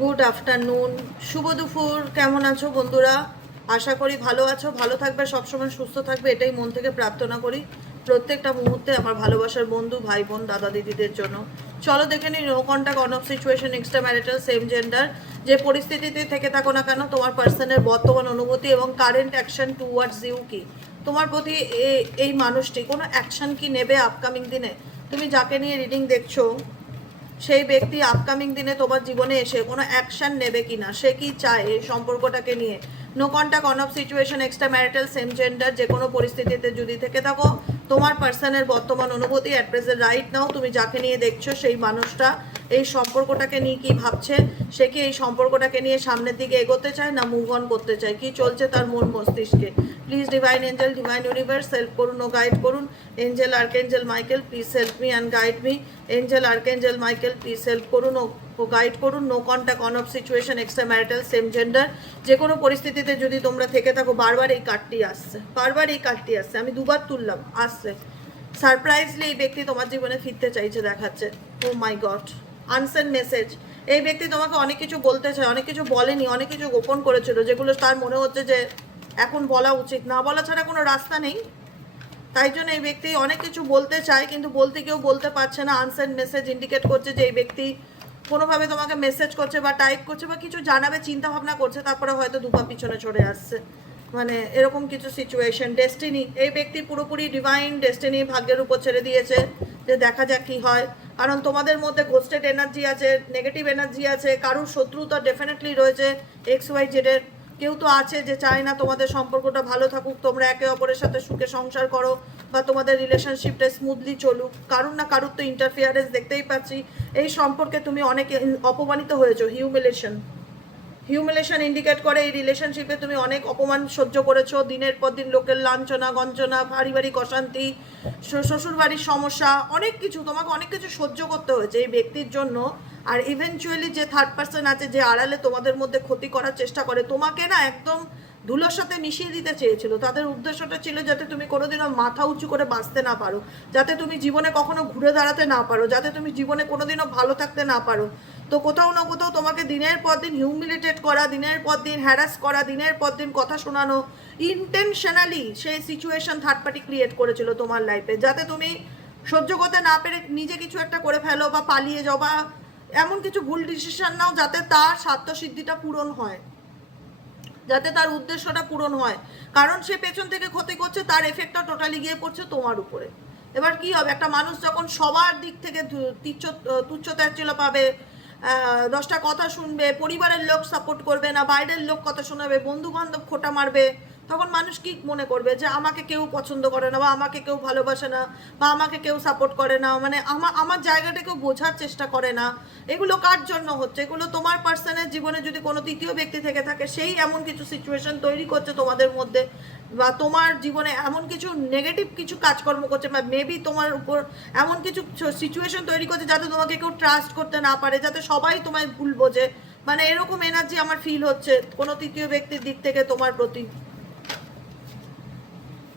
Good afternoon, শুভ দুপুর। কেমন আছো বন্ধুরা? আশা করি ভালো আছো, ভালো থাকবে, সবসময় সুস্থ থাকবে, এটাই মন থেকে প্রার্থনা করি প্রত্যেকটা মুহূর্তে আমার ভালোবাসার বন্ধু, ভাই বোন, দাদা দিদিদের জন্য। চলো দেখে নিই no contact, on off situation, extra marital, same gender, যে পরিস্থিতিতে থেকে থাকো না কেন, তোমার পার্সনের বর্তমান অনুভূতি এবং কারেন্ট অ্যাকশন টুয়ার্ডস ইউ কি। তোমার প্রতি এই মানুষটি কোনো অ্যাকশন কি নেবে আপকামিং দিনে? তুমি যাকে নিয়ে রিডিং দেখছো সেই ব্যক্তি আপকামিং দিনে তোমার জীবনে এসে কোনো অ্যাকশন নেবে কিনা, সে কি চায় এই সম্পর্কটাকে নিয়ে। No contact, on off situation, extra marital, same gender, যে কোনো পরিস্থিতিতে যদি থেকে থাকো, তোমার পার্সনের বর্তমান অনুভূতি অ্যাট প্রেজেন্ট রাইট নাও, তুমি যাকে নিয়ে দেখছো সেই মানুষটা এই সম্পর্কটাকে নিয়ে কি ভাবছে, সে কি এই সম্পর্কটাকে নিয়ে সামনের দিকে এগোতে চায় না মুভ অন করতে চায়, কি চলছে তার মন মস্তিষ্কে। Please divine angel, divine universe help করুন ও গাইড করুন। Angel archangel Michael please help me and guide me. Angel archangel Michael please help করুন ও গাইড করুন। No contact, on off situation, extra marital, same gender, যে কোনো পরিস্থিতিতে যদি তোমরা থেকে থাকো, বারবার এই কার্ডটি আসছে, বারবার এই কার্ডটি আসছে, আমি দুবার তুললাম, আসছে। সারপ্রাইজলি এই ব্যক্তি তোমার জীবনে ফিরতে চাইছে দেখাচ্ছে। ও মাই গড, আনসেন্ড মেসেজ। এই ব্যক্তি তোমাকে অনেক কিছু বলতে চায়, অনেক কিছু বলেনি, অনেক কিছু গোপন করেছিল, যেগুলো তার মনে হচ্ছে যে এখন বলা উচিত, না বলা ছাড়া কোনো রাস্তা নেই। তাই জন্য এই ব্যক্তি অনেক কিছু বলতে চায় কিন্তু বলতে কেউ বলতে পারছে না। আনসেন্ড মেসেজ ইন্ডিকেট করছে যে এই ব্যক্তি কোনোভাবে তোমাকে মেসেজ করছে বা টাইপ করছে বা কিছু জানাবে চিন্তা ভাবনা করছে, তারপরে হয়তো দুপা পিছনে চড়ে আসছে, মানে এরকম কিছু সিচুয়েশন। ডেস্টিনি, এই ব্যক্তি পুরোপুরি ডিভাইন ডেস্টিনি, ভাগ্যের উপর ছেড়ে দিয়েছে যে দেখা যাক কি হয়। কারণ তোমাদের মধ্যে ঘোস্টেড এনার্জি আছে, নেগেটিভ এনার্জি আছে, কারুর শত্রুতা ডেফিনেটলি রয়েছে এক্স ওয়াই জেডের। কেউ তো আছে যে চায় না তোমাদের সম্পর্কটা ভালো থাকুক, তোমরা একে অপরের সাথে সুখে সংসার করো বা তোমাদের রিলেশনশিপটা স্মুথলি চলুক। কারুর না কারুর তো ইন্টারফিয়ারেন্স দেখতেই পাচ্ছি। এই সম্পর্কে তুমি অনেক অপমানিত হয়েছো, হিউমিলেশন ইন্ডিকেট করে এই রিলেশনশিপে তুমি অনেক অপমান সহ্য করেছো, দিনের পর দিন লোকের লাঞ্ছনা গঞ্জনা, পারিবারিক অশান্তি, শ্বশুর বাড়ির সমস্যা, অনেক কিছু, তোমাকে অনেক কিছু সহ্য করতে হয়েছে এই ব্যক্তির জন্য। আর ইভেনচুয়ালি যে থার্ড পার্সন আছে, যে আড়ালে তোমাদের মধ্যে ক্ষতি করার চেষ্টা করে, তোমাকে না একদম ধুলোর সাথে মিশিয়ে দিতে চেয়েছিল। তাদের উদ্দেশ্যটা ছিল যাতে তুমি কোনোদিনও মাথা উঁচু করে বাঁচতে না পারো, যাতে তুমি জীবনে কখনো ঘুরে দাঁড়াতে না পারো, যাতে তুমি জীবনে কোনোদিনও ভালো থাকতে না পারো। তো কোথাও না কোথাও তোমাকে দিনের পর দিন হিউমিলেটেড করা, দিনের পর দিন হ্যারাস করা, দিনের পর দিন কথা শোনানো, ইন্টেনশনালি সেই সিচুয়েশন থার্ড পার্টি ক্রিয়েট করেছিল তোমার লাইফে, যাতে তুমি সহ্য করতে না পেরে নিজে কিছু একটা করে ফেলো বা পালিয়ে যাও বা এমন কিছু ভুল ডিসিশন নাও যাতে তার স্বার্থসিদ্ধিটা পূরণ হয়, যাতে তার উদ্দেশ্যটা পূরণ হয়। কারণ সে পেছন থেকে ক্ষতি করছে, তার এফেক্টটা টোটালি গিয়ে পড়ছে তোমার উপরে। এবার কি হবে, একটা মানুষ যখন সবার দিক থেকে তুচ্ছ তাচ্ছিল্য পাবে, 10টা কথা শুনবে, পরিবারের লোক সাপোর্ট করবে না, বাইরের লোক কথা শোনাবে, বন্ধু বান্ধব খোঁটা মারবে, তখন মানুষ কি মনে করবে যে আমাকে কেউ পছন্দ করে না বা আমাকে কেউ ভালোবাসে না বা আমাকে কেউ সাপোর্ট করে না, মানে আমার জায়গাটা কেউ বোঝার চেষ্টা করে না। এগুলো কার জন্য হচ্ছে? এগুলো তোমার পার্সনের জীবনে যদি কোনো তৃতীয় ব্যক্তি থেকে থাকে, সেই এমন কিছু সিচুয়েশন তৈরি করছে তোমাদের মধ্যে, বা তোমার জীবনে এমন কিছু নেগেটিভ কিছু কাজকর্ম করছে, বা মেবি তোমার উপর এমন কিছু সিচুয়েশন তৈরি করছে যাতে তোমাকে কেউ ট্রাস্ট করতে না পারে, যাতে সবাই তোমায় ভুল বোঝে। মানে এরকম এনার্জি আমার ফিল হচ্ছে কোনো তৃতীয় ব্যক্তির দিক থেকে তোমার প্রতি।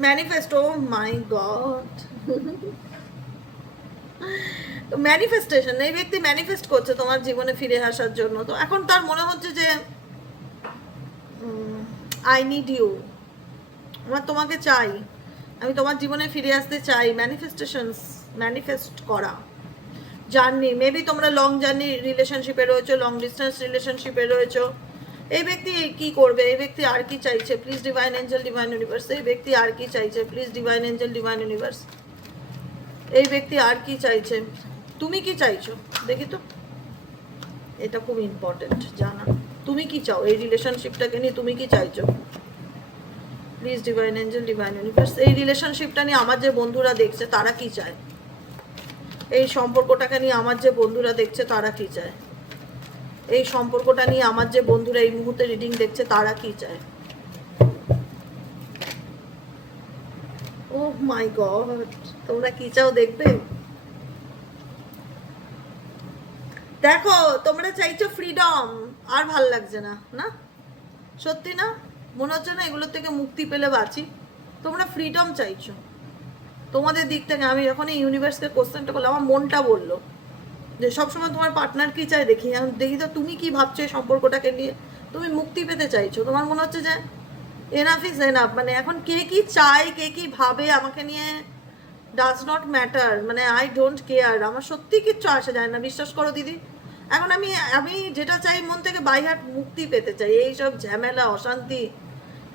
ম্যানিফেস্ট, ও মাই গড, ম্যানিফেস্টেশন, এই ব্যক্তি ম্যানিফেস্ট করছে তোমার জীবনে ফিরে আসার জন্য। তো এখন তার মনে হচ্ছে যে আই নিড ইউ, আমার তোমাকে চাই, আমি তোমার জীবনে ফিরে আসতে চাই। ম্যানিফেস্টেশনস, ম্যানিফেস্ট করা, জার্নি, মেবি তোমরা লং জার্নি রিলেশনশিপে রয়েছো, লং ডিস্টেন্স রিলেশনশিপে রয়েছো। এই ব্যক্তি কি করবে, এই ব্যক্তি আর কি চাইছে? Please divine angel, divine universe, এই ব্যক্তি আর কি চাইছে? Please divine angel, divine universe, এই ব্যক্তি আর কি চাইছে? তুমি কি চাইছো দেখি তো, এটা খুব ইম্পর্টেন্ট জানা। তুমি কি চাও এই রিলেশনশিপটাকে নিয়ে, তুমি কি চাইছো? Please divine angel, divine universe, এই রিলেশনশিপটা নিয়ে আমার যে বন্ধুরা দেখছে তারা কি চায়? এই সম্পর্কটাকে নিয়ে আমার যে বন্ধুরা দেখছে তারা কি চায়? এই সম্পর্কটা নিয়ে আমার যে বন্ধুরা এই মুহূর্তে রিডিং দেখছে তারা কি চায়? ও মাই গড, তোমরা কি চাও দেখবে? দেখো, তোমরা চাইছো ফ্রিডম, আর ভাল লাগছে না, না সত্যি না? মনে হচ্ছে না এগুলোর থেকে মুক্তি পেলে বাঁচি? তোমরা ফ্রিডম চাইছো তোমাদের দিক থেকে। আমি যখন এই ইউনিভার্সকে কোশ্চেনটা করলাম, আমার মনটা বললো যে সবসময় তোমার পার্টনার কি চাই দেখি, এখন দেখি তো তুমি কি ভাবছো এই সম্পর্কটাকে নিয়ে। তুমি মুক্তি পেতে চাইছো, তোমার মনে হচ্ছে যে এনাফ ইজ এনাফ, মানে এখন কে কি চায় কে কি ভাবে আমাকে নিয়ে ডাজ নট ম্যাটার, মানে আই ডোন্ট কেয়ার, আমার সত্যি কিচ্ছু আসে যায় না, বিশ্বাস করো দিদি। এখন আমি আমি যেটা চাই মন থেকে বাই হার্ট মুক্তি পেতে চাই, এইসব ঝামেলা অশান্তি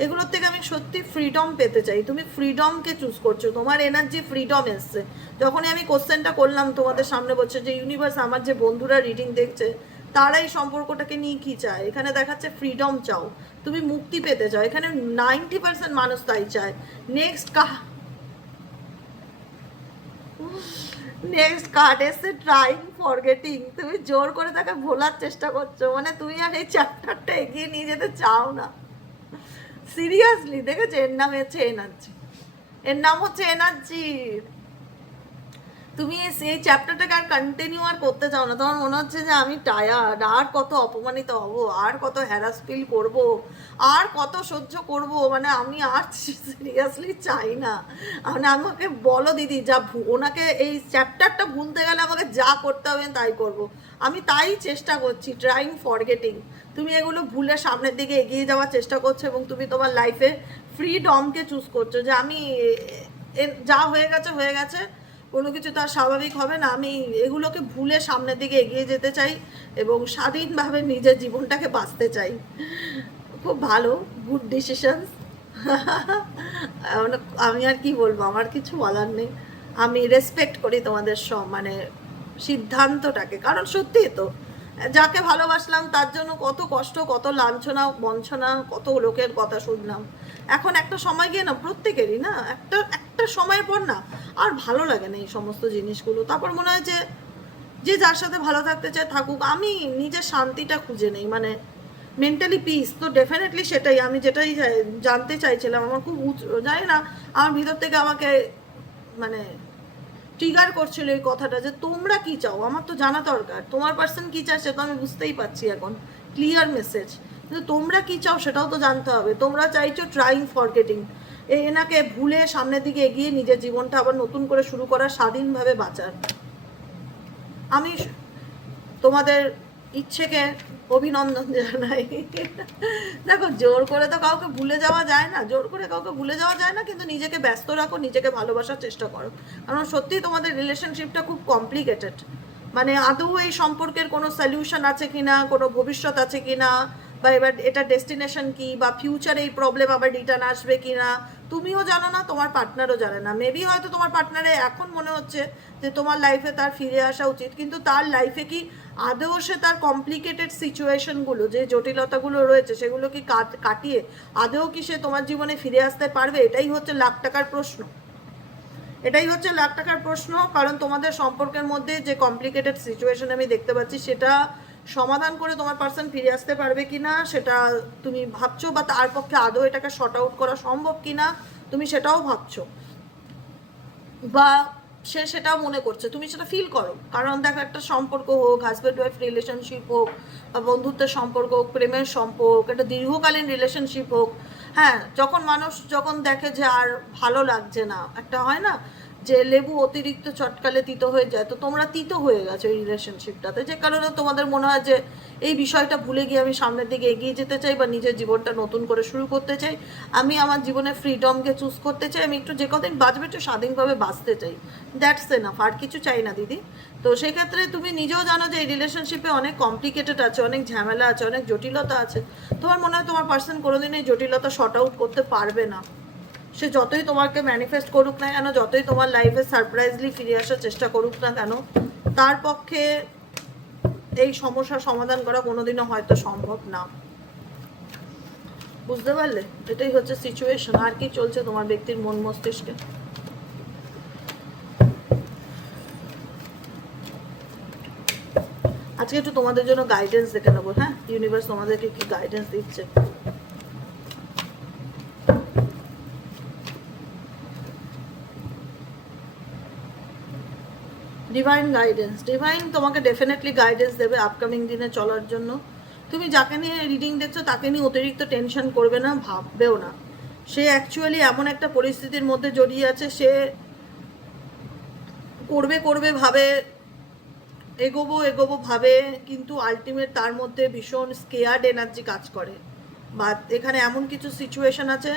এগুলোর থেকে আমি সত্যি ফ্রিডম পেতে চাই। তুমি ফ্রিডমকে চুজ করছো, তোমার এনার্জি ফ্রিডম এসছে। যখনই আমি কোশ্চেনটা করলাম তোমাদের সামনে, বলছে যে ইউনিভার্স আমার যে বন্ধুরা রিডিং দেখছে তারা এই সম্পর্কটাকে নিয়ে কি চায়, এখানে দেখাচ্ছে ফ্রিডম চাও, তুমি মুক্তি পেতে চাও, এখানে 90% মানুষ তাই চায়। নেক্সট কার্ড এসছে ট্রাইং ফরগেটিং, তুমি জোর করে তাকে ভোলার চেষ্টা করছো, মানে তুমি আর এই চ্যাপ্টারটা এগিয়ে নিয়ে যেতে চাও না। সিরিয়াসলি দেখেছো, এর নাম হচ্ছে এনার্জি, এর নাম হচ্ছে এনার্জি। তুমি এই চ্যাপ্টারটাকে আর কন্টিনিউ আর করতে চাও না, তোমার মনে হচ্ছে যে আমি টায়ার্ড, আর কত অপমানিত হব, আর কত হ্যারাস ফিল করব, আর কত সহ্য করব, মানে আমি আর সিরিয়াসলি চাই না। মানে আমাকে বলো দিদি, যা ওনাকে এই চ্যাপ্টারটা ভুলতে গেলে আমাকে যা করতে হবে তাই করব, আমি তাই চেষ্টা করছি, ট্রাইং ফরগেটিং। তুমি এগুলো ভুলে সামনের দিকে এগিয়ে যাওয়ার চেষ্টা করছো এবং তুমি তোমার লাইফে ফ্রিডমকে চুজ করছো, যে আমি যা হয়ে গেছে হয়ে গেছে, কোনো কিছু তার স্বাভাবিক হবে না, আমি এগুলোকে ভুলে সামনের দিকে এগিয়ে যেতে চাই এবং স্বাধীনভাবে নিজের জীবনটাকে বাঁচতে চাই। খুব ভালো, গুড ডিসিশনস। আমি আর কি বলবো, আমার কিছু বলার নেই। আমি রেসপেক্ট করি তোমাদের মানে সিদ্ধান্তটাকে, কারণ সত্যি তো যাকে ভালোবাসলাম তার জন্য কত কষ্ট, কত লাঞ্ছনা বঞ্চনা, কত লোকের কথা শুনলাম। এখন একটা সময় গিয়ে না প্রত্যেকেরই না একটা একটা সময়ের পর না আর ভালো লাগে না এই সমস্ত জিনিসগুলো, তারপর মনে হয় যে যে যার সাথে ভালো থাকতে চায় থাকুক, আমি নিজের শান্তিটা খুঁজে নেই, মানে মেন্টালি পিস। তো ডেফিনেটলি সেটাই আমি যেটাই জানতে চাইছিলাম, আমার খুব জানি না আমার ভিতর থেকে আমাকে মানে ট্রিগার করছিল এই কথাটা, যে তোমরা কি চাও আমার তো জানা দরকার, তোমার পার্সন কি চায় সেটা আমি বুঝতেই পারছি এখন, ক্লিয়ার মেসেজ, কিন্তু তোমরা কি চাও সেটাও তো জানতে হবে। তোমরা চাইছো ট্রাইং ফরগেটিং, এনাকে ভুলে সামনের দিকে এগিয়ে নিজের জীবনটা আবার নতুন করে শুরু করার, স্বাধীনভাবে বাঁচার। আমি তোমাদের ইচ্ছেকে অভিনন্দন জানাই। দেখো জোর করে তো কাউকে ভুলে যাওয়া যায় না, জোর করে কাউকে ভুলে যাওয়া যায় না, কিন্তু নিজেকে ব্যস্ত রাখো, নিজেকে ভালোবাসার চেষ্টা করো, কারণ সত্যি তোমাদের রিলেশনশিপটা খুব কমপ্লিকেটেড। মানে আদৌ এই সম্পর্কের কোনো সলিউশন আছে কিনা, কোনো ভবিষ্যৎ আছে কিনা, বা এবার এটা ডেস্টিনেশন কি, বা ফিউচারে এই প্রবলেম আবার রিটার্ন আসবে কিনা তুমিও জানো না, তোমার পার্টনারও জানে না। মেবি হয়তো তোমার পার্টনারে এখন মনে হচ্ছে যে তোমার লাইফে তার ফিরে আসা উচিত, কিন্তু তার লাইফে কি আদৌ সে তার কমপ্লিকেটেড সিচুয়েশনগুলো, যে জটিলতাগুলো রয়েছে সেগুলো কি কাটিয়ে আদৌ কি সে তোমার জীবনে ফিরে আসতে পারবে? এটাই হচ্ছে লাখ টাকার প্রশ্ন, এটাই হচ্ছে লাখ টাকার প্রশ্ন। কারণ তোমাদের সম্পর্কের মধ্যে যে কমপ্লিকেটেড সিচুয়েশন আমি দেখতে পাচ্ছি, সেটা সমাধান করে তোমার পার্সন ফিরে আসতে পারবে কিনা সেটা তুমি ভাবছো, বা তার পক্ষে আদৌ এটাকে শর্ট আউট করা সম্ভব কিনা তুমি সেটাও ভাবছো, বা সে সেটাও মনে করছে, তুমি সেটা ফিল করো। কারণ দেখো, একটা সম্পর্ক হোক, হাজব্যান্ড ওয়াইফ রিলেশনশিপ হোক, বা বন্ধুত্বের সম্পর্ক হোক, প্রেমের সম্পর্ক, একটা দীর্ঘকালীন রিলেশনশিপ হোক, হ্যাঁ, যখন মানুষ যখন দেখে যে আর ভালো লাগছে না, একটা হয় না যে লেবু অতিরিক্ত চটকালে তিতো হয়ে যায়, তো তোমরা তিতো হয়ে গেছো এই রিলেশনশিপটাতে, যে কারণে তোমাদের মনে হয় যে এই বিষয়টা ভুলে গিয়ে আমি সামনের দিকে এগিয়ে যেতে চাই, বা নিজের জীবনটা নতুন করে শুরু করতে চাই, আমি আমার জীবনে ফ্রিডমকে চুজ করতে চাই, আমি একটু যে কদিন বাঁচবে একটু স্বাধীনভাবে বাঁচতে চাই, দ্যাটস এনাফ, আর কিছু চাই না দিদি। তো সেই ক্ষেত্রে তুমি নিজেও জানো যে এই রিলেশনশিপে অনেক কমপ্লিকেটেড আছে, অনেক ঝামেলা আছে, অনেক জটিলতা আছে। তোমার মনে হয় তোমার পার্সন কোনোদিন এই জটিলতা শর্ট আউট করতে পারবে না, সে যতই তোমাকে ম্যানিফেস্ট করুক না কেন, যতই তোমার লাইফে সারপ্রাইজলি ফিরে আসার চেষ্টা করুক না কেন, তার পক্ষে এই সমস্যার সমাধান করা কোনোদিনও হয়তো সম্ভব না। বুঝতে পারলে? এটাই হচ্ছে সিচুয়েশন। আর কি চলছে তোমার ব্যক্তির মন মস্তিষ্কে? আজকে একটু তোমাদের জন্য গাইডেন্স দেখে নেবো, হ্যাঁ, ইউনিভার্স তোমাদেরকে কি গাইডেন্স দিচ্ছে। ডিভাইন গাইডেন্স, ডিভাইন তোমাকে ডেফিনেটলি গাইডেন্স দেবে আপকামিং দিনে চলার জন্য। তুমি যাকে নিয়ে রিডিং দেখছো তাকে নিয়ে অতিরিক্ত টেনশন করবে না, ভাববেও না। সে অ্যাকচুয়ালি এমন একটা পরিস্থিতির মধ্যে জড়িয়ে আছে, সে করবে করবে ভাবে এগোবো এগোবো ভাবে, কিন্তু আলটিমেট তার মধ্যে ভীষণ স্কেয়ার্ড এনার্জি কাজ করে। বা এখানে এমন কিছু সিচুয়েশন আছে,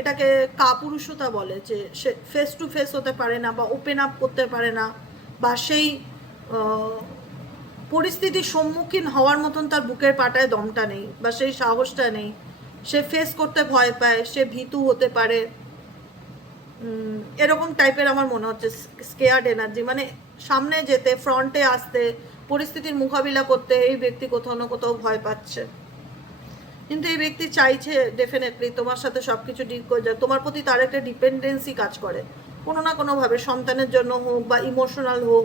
এটাকে কাপুরুষতা বলে, যে সে ফেস টু ফেস হতে পারে না বা ওপেন আপ করতে পারে না, বা সেই পরিস্থিতির সম্মুখীন হওয়ার মতন তার বুকের পাটায় দমটা নেই বা সেই সাহসটা নেই, সে ফেস করতে ভয় পায়, সে ভীতু হতে পারে, এরকম টাইপের আমার মনে হচ্ছে স্কেয়ার্ড এনার্জি। মানে সামনে যেতে, ফ্রন্টে আসতে, পরিস্থিতির মোকাবিলা করতে এই ব্যক্তি কোথাও না কোথাও ভয় পাচ্ছে। কিন্তু এই ব্যক্তি চাইছে ডেফিনেটলি তোমার সাথে সব কিছু ডিল করে যায়। তোমার প্রতি তার একটা ডিপেন্ডেন্সি কাজ করে কোনো না কোনোভাবে, সন্তানের জন্য হোক বা ইমোশনাল হোক,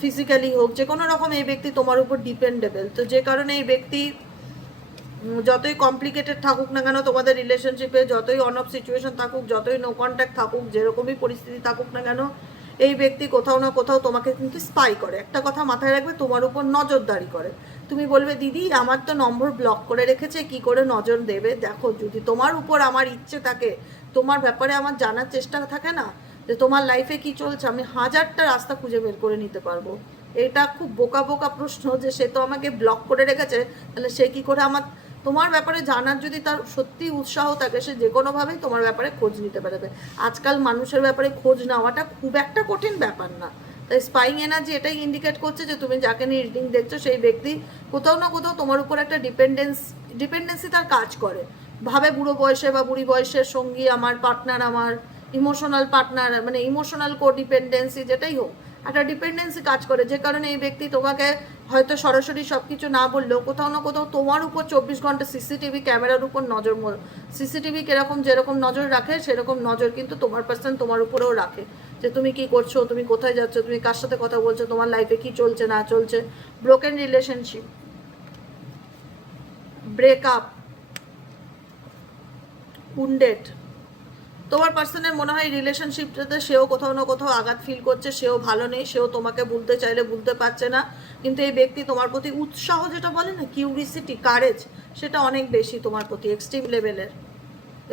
ফিজিক্যালি হোক, যে কোনো রকম এই ব্যক্তি তোমার উপর ডিপেন্ডেবল। তো যে কারণে এই ব্যক্তি যতই কমপ্লিকেটেড থাকুক না কেন তোমাদের রিলেশনশিপে, যতই অন অফ সিচুয়েশন থাকুক, যতই নো কন্ট্যাক্ট থাকুক, যেরকমই পরিস্থিতি থাকুক না কেন, এই ব্যক্তি কোথাও না কোথাও তোমাকে কিন্তু স্পাই করে। একটা কথা মাথায় রাখবে, তোমার উপর নজরদারি করে। তুমি বলবে দিদি আমার তো নম্বর ব্লক করে রেখেছে, কি করে নজর দেবে? দেখো, যদি তোমার উপর আমার ইচ্ছে থাকে, তোমার ব্যাপারে আমার জানার চেষ্টা থাকে না, যে তোমার লাইফে কি চলছে, আমি হাজারটা রাস্তা খুঁজে বের করে নিতে পারবো। এটা খুব বোকা বোকা প্রশ্ন, যে সে তো আমাকে ব্লক করে রেখেছে, তাহলে সে কি করে আমার তোমার ব্যাপারে জানার যদি তার সত্যি উৎসাহ থাকে, সে যে কোনোভাবেই তোমার ব্যাপারে খোঁজ নিতে পারবে। আজকাল মানুষের ব্যাপারে খোঁজ নেওয়াটা খুব একটা কঠিন ব্যাপার না। তাই স্পাইং এনার্জি এটাই ইন্ডিকেট করছে যে তুমি যাকে নিয়ে রিডিং দেখছো, সেই ব্যক্তি কোথাও না কোথাও তোমার উপর একটা ডিপেন্ডেন্সি তার কাজ করে। ভাবে বুড়ো বয়সে বা বুড়ি বয়সের সঙ্গী আমার, পার্টনার আমার, ইমোশনাল পার্টনার, মানে ইমোশনাল কোডিপেন্ডেন্সি, যেটাই হোক, একটা ডিপেন্ডেন্সি কাজ করে। যে কারণে এই ব্যক্তি তোমাকে হয়তো সরাসরি সব কিছু না বললেও কোথাও না কোথাও তোমার উপর 24 ঘন্টা সিসিটিভি ক্যামেরার উপর নজর, সিসিটিভি কিরকম যেরকম নজর রাখে, সেরকম নজর কিন্তু তোমার পার্সন তোমার উপরেও রাখে, যে তুমি কি করছো, তুমি কোথায় যাচ্ছ, তুমি কার সাথে কথা বলছো, তোমার লাইফে কি চলছে না চলছে। ব্রোকেন রিলেশনশিপ, ব্রেকআপ, উন্ডেড, তোমার পার্সনের মনে হয় রিলেশনশিপটাতে সেও কোথাও না কোথাও আঘাত ফিল করছে, সেও ভালো নেই, সেও তোমাকে ভুলতে চাইলে ভুলতে পারছে না। কিন্তু এই ব্যক্তি তোমার প্রতি উৎসাহ, যেটা বলে না কিউরিসিটি, কারেজ, সেটা অনেক বেশি তোমার প্রতি, এক্সট্রিম লেভেলের।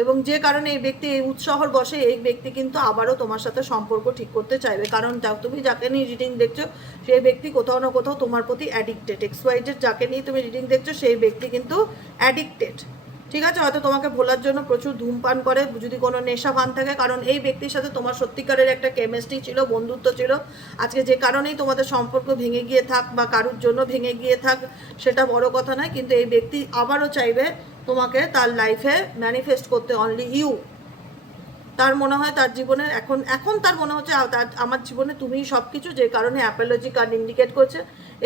এবং যে কারণে এই ব্যক্তি এই উৎসাহর বসে এই ব্যক্তি কিন্তু আবারও তোমার সাথে সম্পর্ক ঠিক করতে চাইবে। কারণ তুমি যাকে নিয়ে রিডিং দেখছো, সেই ব্যক্তি কোথাও না কোথাও তোমার প্রতি অ্যাডিক্টেড। এক্সওয়াইজেড যাকে নিয়ে তুমি রিডিং দেখছো, সেই ব্যক্তি কিন্তু অ্যাডিক্টেড। ঠিক আছে, হয়তো তোমাকে ভোলার জন্য প্রচুর ধূমপান করে, যদি কোনো নেশা ভান থাকে। কারণ এই ব্যক্তির সাথে তোমার সত্যিকারের একটা কেমিস্ট্রি ছিল, বন্ধুত্ব ছিল। আজকে যে কারণেই তোমাদের সম্পর্ক ভেঙে গিয়ে থাক বা কারুর জন্য ভেঙে গিয়ে থাক, সেটা বড় কথা নয়। কিন্তু এই ব্যক্তি আবারও চাইবে তোমাকে তার লাইফে ম্যানিফেস্ট করতে, অনলি ইউ। তার মনে হয় তার জীবনে এখন তার মনে হচ্ছে আমার জীবনে তুমিই সব কিছু, যে কারণে অ্যাপোলজি কার্ড ইন্ডিকেট করছে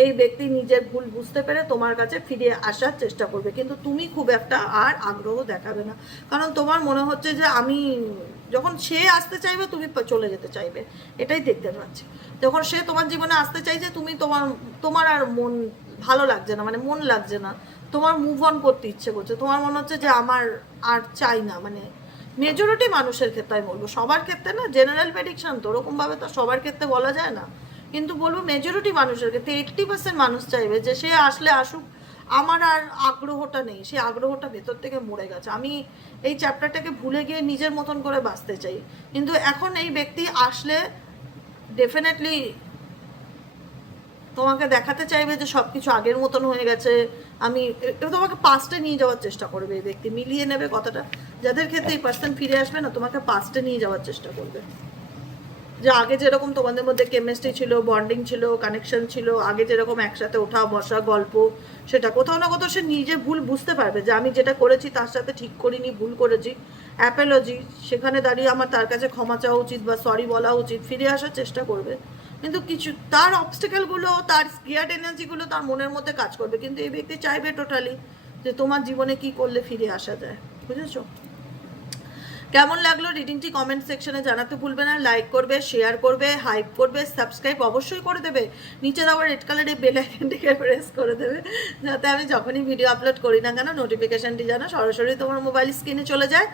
এই ব্যক্তি নিজের ভুল বুঝতে পেরে তোমার কাছে ফিরে আসার চেষ্টা করবে। কিন্তু তুমি খুব একটা আর আগ্রহ দেখাবে না, কারণ তোমার মনে হচ্ছে যে আমি যখন সে আসতে চাইবে তুমি চলে যেতে চাইবে। এটাই দেখতে পাচ্ছি, যখন সে তোমার জীবনে আসতে চাইছে, তুমি তোমার আর মন ভালো লাগছে না, মানে মন লাগছে না, তোমার মুভ অন করতে ইচ্ছে করছে। তোমার মনে হচ্ছে যে আমার আর চাই না, মানে মেজরিটি মানুষের ক্ষেত্রে আমি বলবো, সবার ক্ষেত্রে না, জেনারেল প্রেডিকশন তো ওরকমভাবে তো সবার ক্ষেত্রে বলা যায় না, কিন্তু বলবো মেজরিটি মানুষের ক্ষেত্রে 80% মানুষ চাইবে যে সে আসলে আসুক, আমার আর আগ্রহটা নেই, সেই আগ্রহটা ভেতর থেকে মরে গেছে, আমি এই চ্যাপ্টারটাকে ভুলে গিয়ে নিজের মতন করে বাঁচতে চাই। কিন্তু এখন এই ব্যক্তি আসলে ডেফিনেটলি তোমাকে দেখাতে চাইবে যে সব কিছু আগের মতন হয়ে গেছে। আমি তোমাকে পাস্টে নিয়ে যাওয়ার চেষ্টা করবে এই ব্যক্তি, মিলিয়ে নেবে কথাটা। যাদের ক্ষেত্রে এই পার্সন ফিরে আসবে না, তোমাকে পাস্টে নিয়ে যাওয়ার চেষ্টা করবে, যে আগে যেরকম তোমাদের মধ্যে কেমিস্ট্রি ছিল, বন্ডিং ছিল, কানেকশন ছিল, আগে যেরকম একসাথে ওঠা বসা গল্প, সেটা কোথাও না কোথাও সে নিজে ভুল বুঝতে পারবে, যে আমি যেটা করেছি তার সাথে ঠিক করিনি, ভুল করেছি, অ্যাপোলজি, সেখানে দাঁড়িয়ে আমার তার কাছে ক্ষমা চাওয়া উচিত বা সরি বলা উচিত, ফিরে আসার চেষ্টা করবে। কিন্তু কিছু তার অবস্টেকেলগুলো, তার স্কিয়ার্ড এনার্জিগুলো তার মনের মধ্যে কাজ করবে। কিন্তু এই ব্যক্তি চাইবে টোটালি যে তোমার জীবনে কি করলে ফিরে আসা যায়। বুঝেছো? কেমন লাগলো রিডিংটি কমেন্ট সেকশনে জানাতে ভুলবে না। লাইক করবে, শেয়ার করবে, হাইপ করবে, সাবস্ক্রাইব অবশ্যই করে দেবে। নিচে দেওয়া রেড কালারের বেল আইকনটিকে প্রেস করে দেবে, যাতে আমি যখনই ভিডিও আপলোড করি না কেন নোটিফিকেশানটি যেন সরাসরি তোমার মোবাইল স্ক্রিনে চলে যায়।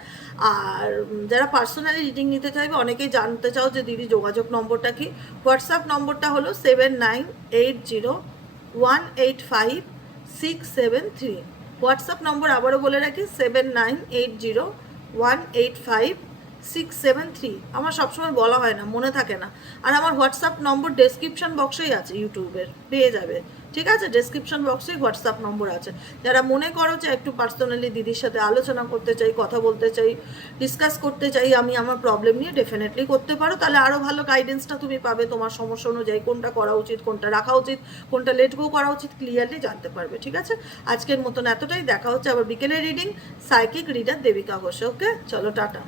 আর যারা পার্সোনালি রিডিং নিতে চাইবে, অনেকেই জানতে চাও যে দিদি যোগাযোগ নম্বরটা কি। হোয়াটসঅ্যাপ নম্বরটা হলো 7980185673। হোয়াটসঅ্যাপ নম্বর আবারও বলে রাখি 7980185673। 673। আমার সবসময় বলা হয় না, মনে থাকে না। আর আমার হোয়াটসঅ্যাপ নম্বর ডেসক্রিপশন বক্সেই আছে, ইউটিউবের পেয়ে যাবে, ঠিক আছে? ডেসক্রিপশন বক্সেই হোয়াটসঅ্যাপ নম্বর আছে। যারা মনে করো যে একটু পার্সোনালি দিদির সাথে আলোচনা করতে চাই, কথা বলতে চাই, ডিসকাস করতে চাই আমি আমার প্রবলেম নিয়ে, ডেফিনেটলি করতে পারো। তাহলে আরও ভালো গাইডেন্সটা তুমি পাবে, তোমার সমস্যা অনুযায়ী কোনটা করা উচিত, কোনটা রাখা উচিত, কোনটা লেট গো করা উচিত, ক্লিয়ারলি জানতে পারবে, ঠিক আছে? আজকের মতন এতটাই। দেখা হচ্ছে আবার বিকেলের রিডিং, সাইকিক রিডার দেবিকা ঘোষে। ওকে, চলো টাটা।